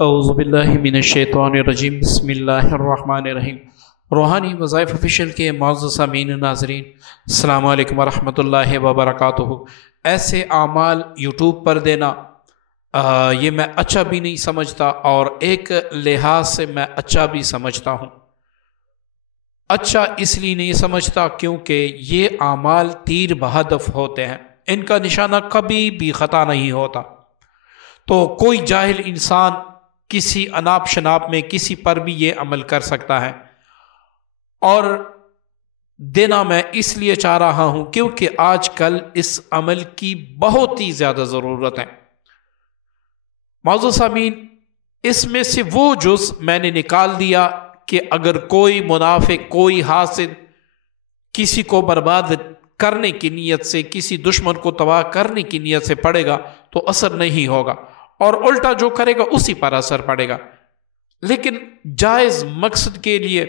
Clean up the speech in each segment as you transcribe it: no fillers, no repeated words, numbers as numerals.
اعوذ باللہ من الشیطان الرجیم بسم اللہ الرحمن الرحیم۔ روحانی وظائف آفیشیل کے معزز سامعین ناظرین، السلام علیکم ورحمۃ اللہ وبرکاتہ۔ ایسے اعمال یوٹیوب پر دینا یہ میں اچھا بھی نہیں سمجھتا، اور ایک لحاظ سے میں اچھا بھی سمجھتا ہوں۔ اچھا اس لیے نہیں سمجھتا کیونکہ یہ اعمال تیر بہدف ہوتے ہیں، ان کا نشانہ کبھی بھی خطا نہیں ہوتا۔ تو کوئی جاہل انسان کسی اناپ شناپ میں کسی پر بھی یہ عمل کر سکتا ہے، اور دینا میں اس لیے چاہ رہا ہوں کیونکہ آج کل اس عمل کی بہت ہی زیادہ ضرورت ہے۔ معزز سامعین، اس میں سے وہ جز میں نے نکال دیا کہ اگر کوئی منافق، کوئی حاسد کسی کو برباد کرنے کی نیت سے، کسی دشمن کو تباہ کرنے کی نیت سے پڑے گا تو اثر نہیں ہوگا، اور الٹا جو کرے گا اسی پر اثر پڑے گا۔ لیکن جائز مقصد کے لیے،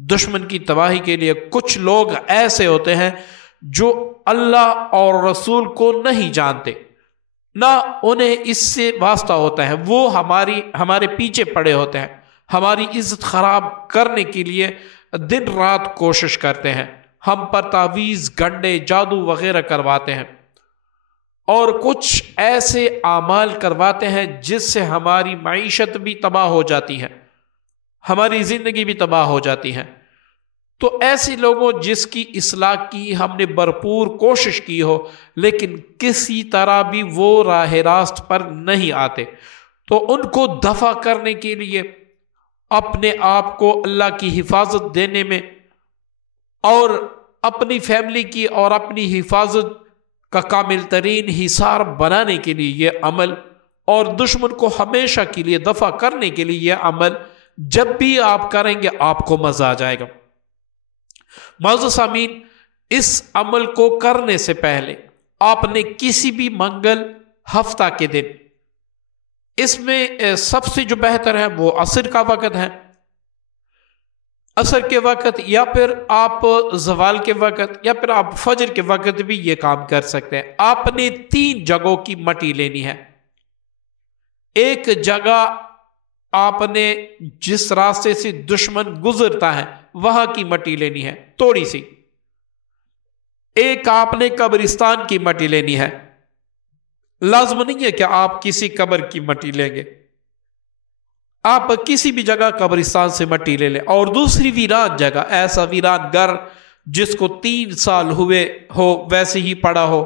دشمن کی تباہی کے لیے کچھ لوگ ایسے ہوتے ہیں جو اللہ اور رسول کو نہیں جانتے، نہ انہیں اس سے واسطہ ہوتا ہے، وہ ہمارے پیچھے پڑے ہوتے ہیں، ہماری عزت خراب کرنے کے لیے دن رات کوشش کرتے ہیں، ہم پر تعویذ، گنڈے، جادو وغیرہ کرواتے ہیں، اور کچھ ایسے اعمال کرواتے ہیں جس سے ہماری معیشت بھی تباہ ہو جاتی ہے، ہماری زندگی بھی تباہ ہو جاتی ہے۔ تو ایسے لوگوں جس کی اصلاح کی ہم نے بھرپور کوشش کی ہو، لیکن کسی طرح بھی وہ راہ راست پر نہیں آتے، تو ان کو دفع کرنے کے لیے، اپنے آپ کو اللہ کی حفاظت دینے میں، اور اپنی فیملی کی اور اپنی حفاظت کا کامل ترین حصار بنانے کے لیے یہ عمل، اور دشمن کو ہمیشہ کے لیے دفع کرنے کے لیے یہ عمل جب بھی آپ کریں گے آپ کو مزہ آ جائے گا۔ معزز سامعین، اس عمل کو کرنے سے پہلے آپ نے کسی بھی منگل ہفتہ کے دن، اس میں سب سے جو بہتر ہے وہ عصر کا وقت ہے، عصر کے وقت، یا پھر آپ زوال کے وقت، یا پھر آپ فجر کے وقت بھی یہ کام کر سکتے ہیں۔ آپ نے 3 جگہوں کی مٹی لینی ہے۔ ایک جگہ آپ نے جس راستے سے دشمن گزرتا ہے وہاں کی مٹی لینی ہے، تھوڑی سی۔ ایک آپ نے قبرستان کی مٹی لینی ہے، لازم نہیں ہے کہ آپ کسی قبر کی مٹی لیں گے، آپ کسی بھی جگہ قبرستان سے مٹی لے لیں۔ اور دوسری ویران جگہ، ایسا ویران گھر جس کو 3 سال ہوئے ہو ویسے ہی پڑا ہو،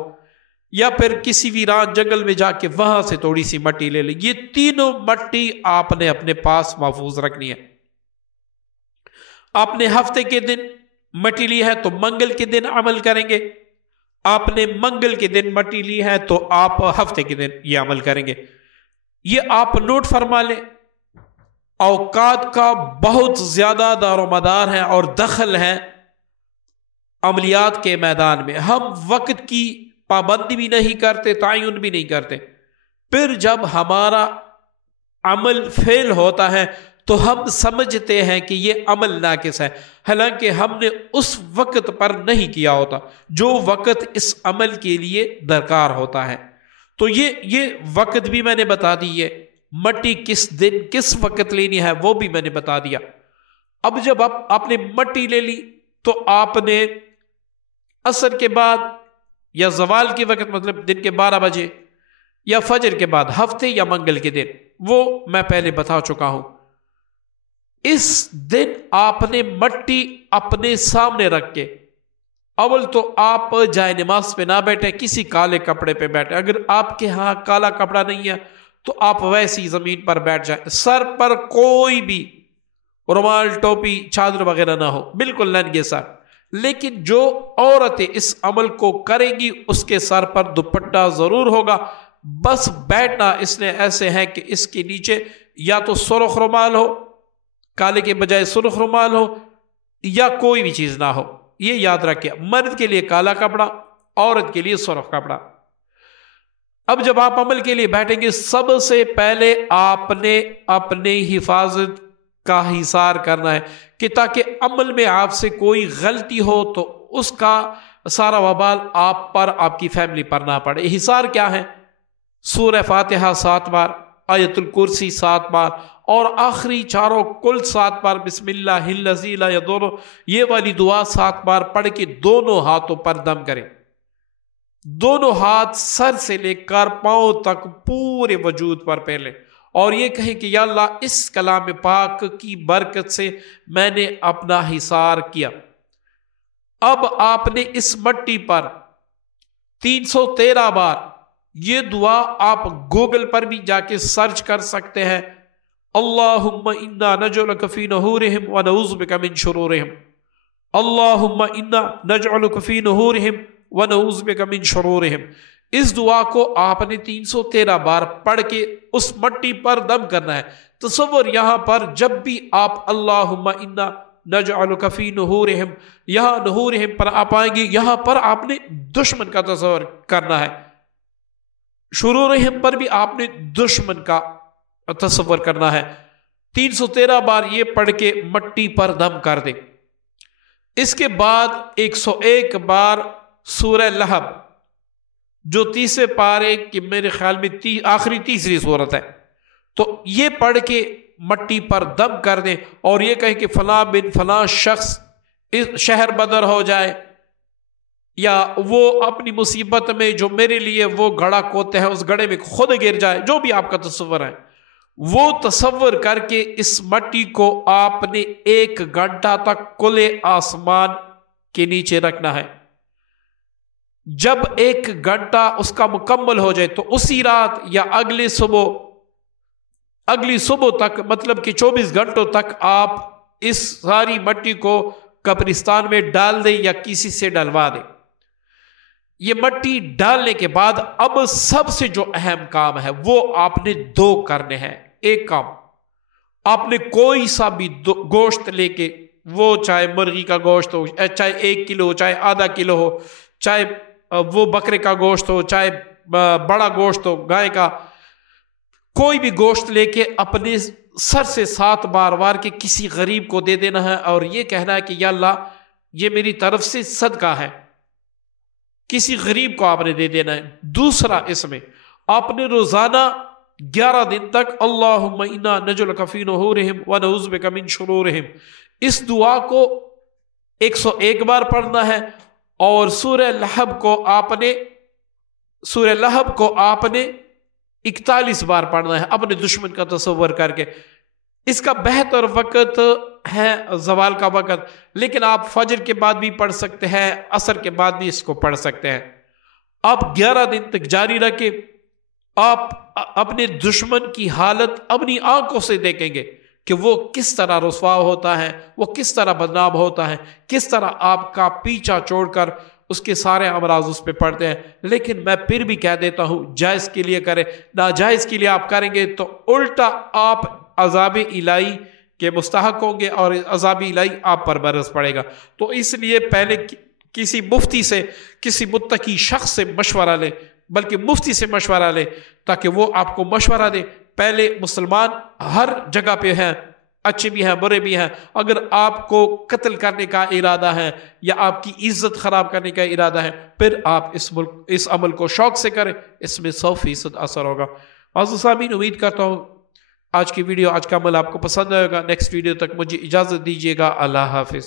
یا پھر کسی ویران جنگل میں جا کے وہاں سے تھوڑی سی مٹی لے لیں۔ یہ تینوں مٹی آپ نے اپنے پاس محفوظ رکھنی ہے۔ آپ نے ہفتے کے دن مٹی لی ہے تو منگل کے دن عمل کریں گے، آپ نے منگل کے دن مٹی لی ہے تو آپ ہفتے کے دن یہ عمل کریں گے۔ یہ آپ نوٹ فرما لیں۔ اوقات کا بہت زیادہ دار و مدار ہے اور دخل ہے عملیات کے میدان میں۔ ہم وقت کی پابندی بھی نہیں کرتے، تعین بھی نہیں کرتے، پھر جب ہمارا عمل فیل ہوتا ہے تو ہم سمجھتے ہیں کہ یہ عمل ناقص ہے، حالانکہ ہم نے اس وقت پر نہیں کیا ہوتا جو وقت اس عمل کے لیے درکار ہوتا ہے۔ تو یہ وقت بھی میں نے بتا دی ہے، مٹی کس دن کس وقت لینی ہے وہ بھی میں نے بتا دیا۔ اب جب آپ نے مٹی لے لی تو آپ نے عصر کے بعد یا زوال کے وقت، مطلب دن کے 12 بجے، یا فجر کے بعد، ہفتے یا منگل کے دن، وہ میں پہلے بتا چکا ہوں۔ اس دن آپ نے مٹی اپنے سامنے رکھ کے، اول تو آپ جائے نماز پہ نہ بیٹھے، کسی کالے کپڑے پہ بیٹھے۔ اگر آپ کے ہاں کالا کپڑا نہیں ہے تو آپ ویسی زمین پر بیٹھ جائیں، سر پر کوئی بھی رومال، ٹوپی، چادر وغیرہ نہ ہو، بالکل ننگے سر۔ لیکن جو عورتیں اس عمل کو کریں گی اس کے سر پر دوپٹہ ضرور ہوگا، بس بیٹھنا اس نے ایسے ہے کہ اس کے نیچے یا تو سرخ رومال ہو، کالے کے بجائے سرخ رومال ہو، یا کوئی بھی چیز نہ ہو۔ یہ یاد رکھیں، مرد کے لیے کالا کپڑا، عورت کے لیے سرخ کپڑا۔ اب جب آپ عمل کے لیے بیٹھیں گے، سب سے پہلے آپ نے اپنی حفاظت کا حصار کرنا ہے کہ تاکہ عمل میں آپ سے کوئی غلطی ہو تو اس کا سارا وبال آپ پر، آپ کی فیملی پر نہ پڑے۔ حصار کیا ہے؟ سورہ فاتحہ 7 بار، آیت الکرسی 7 بار، اور آخری چاروں کل 7 بار بسم اللہ الذی لا یضر، یہ والی دعا 7 بار پڑھ کے دونوں ہاتھوں پر دم کریں، دونوں ہاتھ سر سے لے کر پاؤں تک پورے وجود پر پھیلیں، اور یہ کہیں کہ یا اللہ اس کلام پاک کی برکت سے میں نے اپنا حصار کیا۔ اب آپ نے اس مٹی پر 313 بار یہ دعا، آپ گوگل پر بھی جا کے سرچ کر سکتے ہیں، اللہم انا نجعلک فی نحورہم ونعوذ بک من شرورہم، اللہم انا نجعلک فی نحورہم ونعوذ بک من شرورہم۔ اس دعا کو آپ نے 313 بار پڑھ کے اس مٹی پر دم کرنا ہے۔ تصور یہاں پر جب بھی آپ اللہم انا نجعلک فی نحورہم، یہاں نحورہم پر آپ آئیں گے، یہاں پر آپ نے دشمن کا تصور کرنا ہے، شرورہم پر بھی آپ نے دشمن کا تصور کرنا ہے۔ 313 بار یہ پڑھ کے مٹی پر دم کر دیں۔ اس کے بعد 101 بار سورہ لہب، جو 30 پارے کی میرے خیال میں آخری تیسری صورت ہے، تو یہ پڑھ کے مٹی پر دم کر دیں، اور یہ کہیں کہ فلاں بن فلاں شخص شہر بدر ہو جائے، یا وہ اپنی مصیبت میں جو میرے لیے وہ گڑھا کھودتے ہیں اس گڑھے میں خود گر جائے، جو بھی آپ کا تصور ہے وہ تصور کر کے اس مٹی کو آپ نے 1 گھنٹہ تک کھلے آسمان کے نیچے رکھنا ہے۔ جب 1 گھنٹہ اس کا مکمل ہو جائے تو اسی رات یا اگلی صبح تک، مطلب کہ 24 گھنٹوں تک آپ اس ساری مٹی کو قبرستان میں ڈال دیں یا کسی سے ڈلوا دیں۔ یہ مٹی ڈالنے کے بعد اب سب سے جو اہم کام ہے وہ آپ نے 2 کرنے ہیں۔ ایک کام، آپ نے کوئی سا بھی گوشت لے کے، وہ چاہے مرغی کا گوشت ہو، چاہے 1 کلو ہو، چاہے آدھا کلو ہو، چاہے وہ بکرے کا گوشت ہو، چاہے بڑا گوشت ہو گائے کا، کوئی بھی گوشت لے کے اپنے سر سے 7 بار وار کے کسی غریب کو دے دینا ہے، اور یہ کہنا ہے کہ یا اللہ یہ میری طرف سے صدقہ ہے، کسی غریب کو آپ نے دے دینا ہے۔ دوسرا، اس میں آپ نے روزانہ 11 دن تک اللہم انا نجعلک فی نحورہم ونعوذ بک من شرورہم، اس دعا کو 101 بار پڑھنا ہے، اور سورہ لہب کو آپ نے 41 بار پڑھنا ہے اپنے دشمن کا تصور کر کے۔ اس کا بہتر وقت ہے زوال کا وقت، لیکن آپ فجر کے بعد بھی پڑھ سکتے ہیں، عصر کے بعد بھی اس کو پڑھ سکتے ہیں۔ آپ 11 دن تک جاری رکھیں، آپ اپنے دشمن کی حالت اپنی آنکھوں سے دیکھیں گے کہ وہ کس طرح رسوا ہوتا ہے، وہ کس طرح بدنام ہوتا ہے، کس طرح آپ کا پیچھا چھوڑ کر اس کے سارے امراض اس پہ پڑتے ہیں۔ لیکن میں پھر بھی کہہ دیتا ہوں، جائز کے لیے کریں، ناجائز کے لیے آپ کریں گے تو الٹا آپ عذاب الہی کے مستحق ہوں گے، اور عذاب الہی آپ پر برس پڑے گا۔ تو اس لیے پہلے کسی مفتی سے، کسی متقی شخص سے مشورہ لیں، بلکہ مفتی سے مشورہ لیں تاکہ وہ آپ کو مشورہ دے۔ پہلے مسلمان ہر جگہ پہ ہیں، اچھے بھی ہیں برے بھی ہیں، اگر آپ کو قتل کرنے کا ارادہ ہے یا آپ کی عزت خراب کرنے کا ارادہ ہے، پھر آپ اس عمل کو شوق سے کریں، اس میں 100% اثر ہوگا۔ عزیز سامعین، امید کرتا ہوں آج کی ویڈیو، آج کا عمل آپ کو پسند آئے گا۔ نیکسٹ ویڈیو تک مجھے اجازت دیجیے گا۔ اللہ حافظ۔